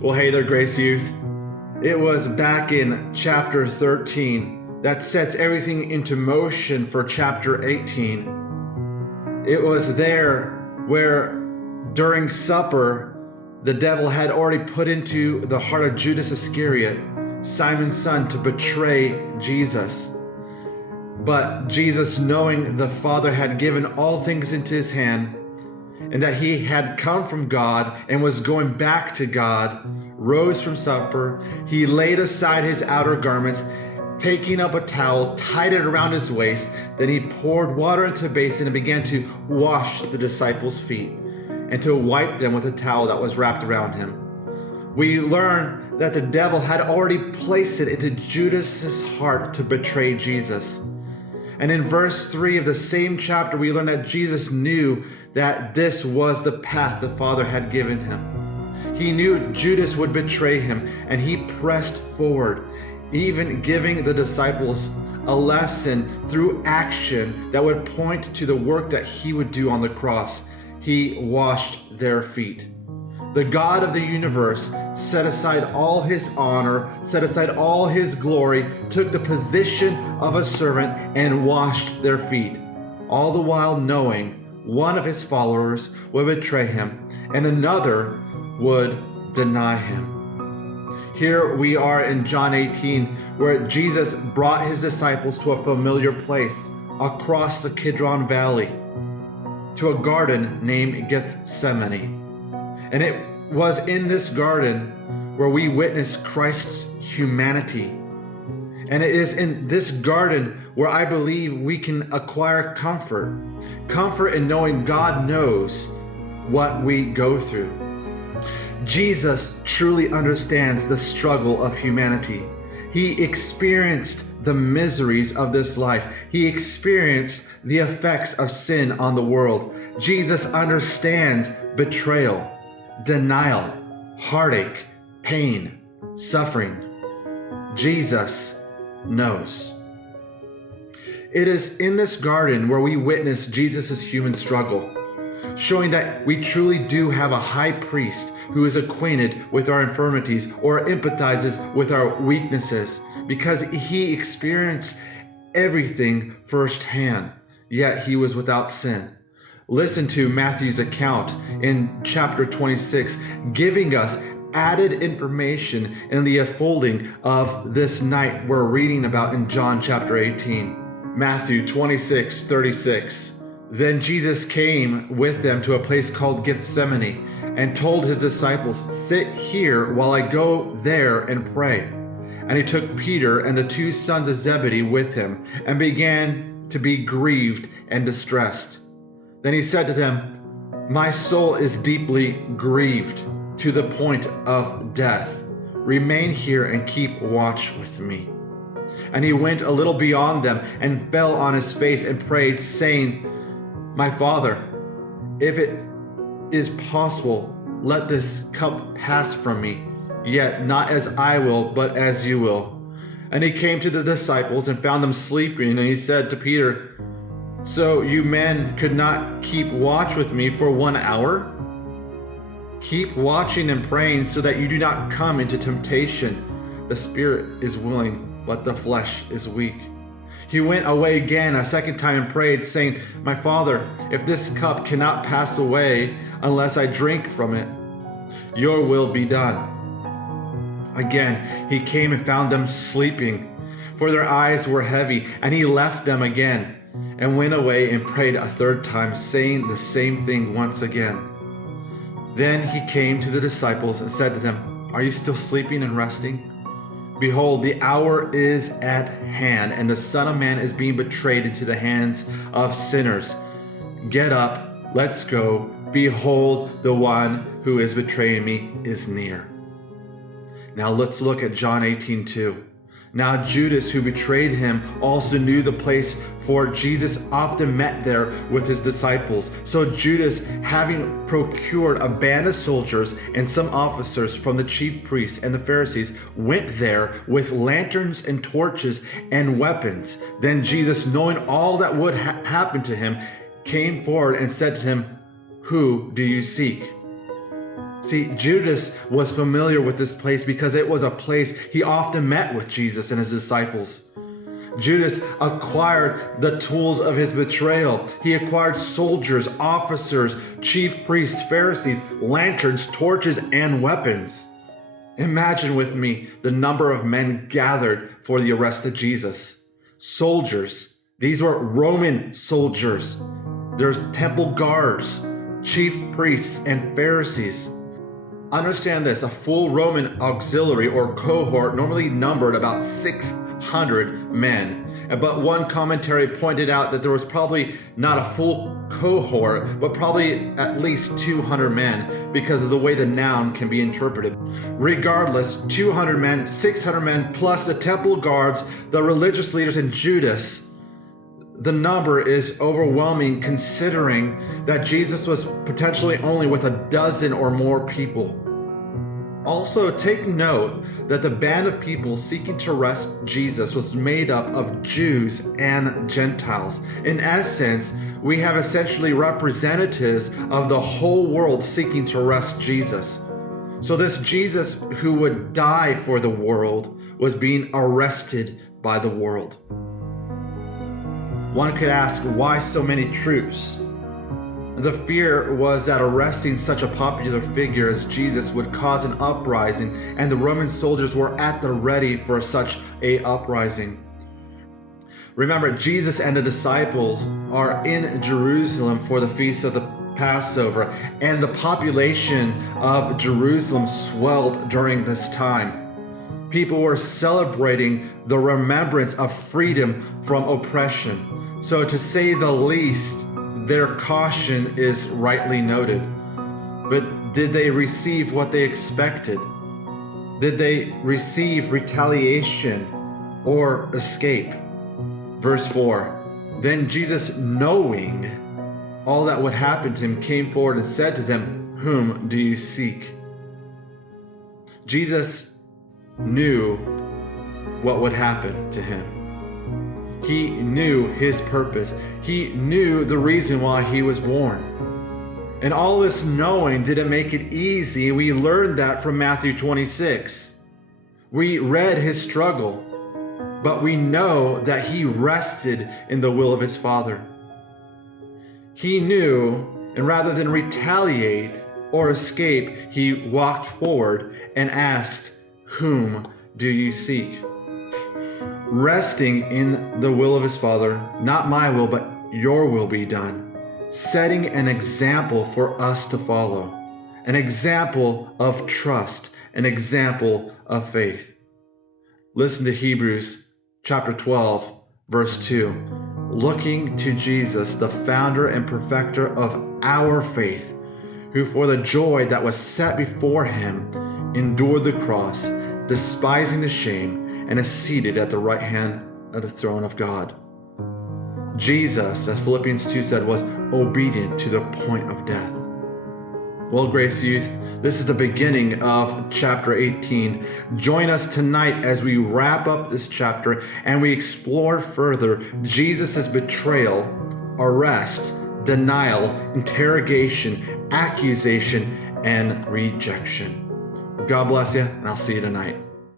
Well, hey there, Grace Youth. It was back in chapter 13 that sets everything into motion for chapter 18. It was there where during supper, the devil had already put into the heart of Judas Iscariot, Simon's son, to betray Jesus. But Jesus, knowing the Father had given all things into his hand, and that he had come from God and was going back to God, rose from supper. He laid aside his outer garments, taking up a towel, tied it around his waist. Then he poured water into a basin and began to wash the disciples' feet and to wipe them with a towel that was wrapped around him. We learn that the devil had already placed it into Judas's heart to betray Jesus. And in verse 3 of the same chapter, we learn that Jesus knew that this was the path the Father had given him. He knew Judas would betray him, and he pressed forward, even giving the disciples a lesson through action that would point to the work that he would do on the cross. He washed their feet. The God of the universe set aside all his honor, set aside all his glory, took the position of a servant and washed their feet, all the while knowing one of his followers would betray him and another would deny him. Here we are in John 18, where Jesus brought his disciples to a familiar place across the Kidron Valley, to a garden named Gethsemane. And it was in this garden where we witness Christ's humanity. And it is in this garden where I believe we can acquire comfort. Comfort in knowing God knows what we go through. Jesus truly understands the struggle of humanity. He experienced the miseries of this life. He experienced the effects of sin on the world. Jesus understands betrayal, denial, heartache, pain, suffering. Jesus knows. It is in this garden where we witness Jesus' human struggle, showing that we truly do have a high priest who is acquainted with our infirmities or empathizes with our weaknesses, because he experienced everything firsthand, yet he was without sin. Listen to Matthew's account in chapter 26, giving us added information in the unfolding of this night we're reading about in John chapter 18. Matthew 26:36. Then Jesus came with them to a place called Gethsemane and told his disciples, "Sit here while I go there and pray." And he took Peter and the two sons of Zebedee with him and began to be grieved and distressed. Then he said to them, "My soul is deeply grieved to the point of death. Remain here and keep watch with me." And he went a little beyond them and fell on his face and prayed, saying, "My Father, if it is possible, let this cup pass from me, yet not as I will, but as you will." And he came to the disciples and found them sleeping, and he said to Peter, "So you men could not keep watch with me for 1 hour? Keep watching and praying so that you do not come into temptation. The spirit is willing, but the flesh is weak." He went away again a second time and prayed, saying, "My Father, if this cup cannot pass away unless I drink from it, your will be done." Again, he came and found them sleeping, for their eyes were heavy, and he left them again and went away and prayed a third time, saying the same thing once again. Then he came to the disciples and said to them, "Are you still sleeping and resting? Behold, the hour is at hand, and the Son of Man is being betrayed into the hands of sinners. Get up, let's go. Behold, the one who is betraying me is near." Now let's look at John 18:2. Now Judas, who betrayed him, also knew the place, for Jesus often met there with his disciples. So Judas, having procured a band of soldiers and some officers from the chief priests and the Pharisees, went there with lanterns and torches and weapons. Then Jesus, knowing all that would happen to him, came forward and said to him, "Who do you seek?" See, Judas was familiar with this place because it was a place he often met with Jesus and his disciples. Judas acquired the tools of his betrayal. He acquired soldiers, officers, chief priests, Pharisees, lanterns, torches, and weapons. Imagine with me the number of men gathered for the arrest of Jesus. Soldiers. These were Roman soldiers. There's temple guards, chief priests, and Pharisees. Understand this, a full Roman auxiliary or cohort normally numbered about 600 men. But one commentary pointed out that there was probably not a full cohort, but probably at least 200 men because of the way the noun can be interpreted. Regardless, 200 men, 600 men, plus the temple guards, the religious leaders, and Judas. The number is overwhelming considering that Jesus was potentially only with a dozen or more people. Also, take note that the band of people seeking to arrest Jesus was made up of Jews and Gentiles. In essence, we have essentially representatives of the whole world seeking to arrest Jesus. So this Jesus who would die for the world was being arrested by the world. One could ask, why so many troops? The fear was that arresting such a popular figure as Jesus would cause an uprising, and the Roman soldiers were at the ready for such a uprising. Remember, Jesus and the disciples are in Jerusalem for the feast of the Passover, and the population of Jerusalem swelled during this time. People were celebrating the remembrance of freedom from oppression. So to say the least, their caution is rightly noted. But did they receive what they expected? Did they receive retaliation or escape? Verse 4, then Jesus, knowing all that would happen to him, came forward and said to them, whom do you seek? Jesus knew what would happen to him. He knew his purpose. He knew the reason why he was born. And all this knowing didn't make it easy. We learned that from Matthew 26. We read his struggle, but we know that he rested in the will of his Father. He knew, and rather than retaliate or escape, he walked forward and asked, whom do you seek? Resting in the will of his Father, not my will, but your will be done, setting an example for us to follow, an example of trust, an example of faith. Listen to Hebrews chapter 12, verse 2. Looking to Jesus, the founder and perfecter of our faith, who for the joy that was set before him endured the cross, despising the shame, and is seated at the right hand of the throne of God. Jesus, as Philippians 2 said, was obedient to the point of death. Well, Grace Youth, this is the beginning of chapter 18. Join us tonight as we wrap up this chapter and we explore further Jesus' betrayal, arrest, denial, interrogation, accusation, and rejection. God bless you, and I'll see you tonight.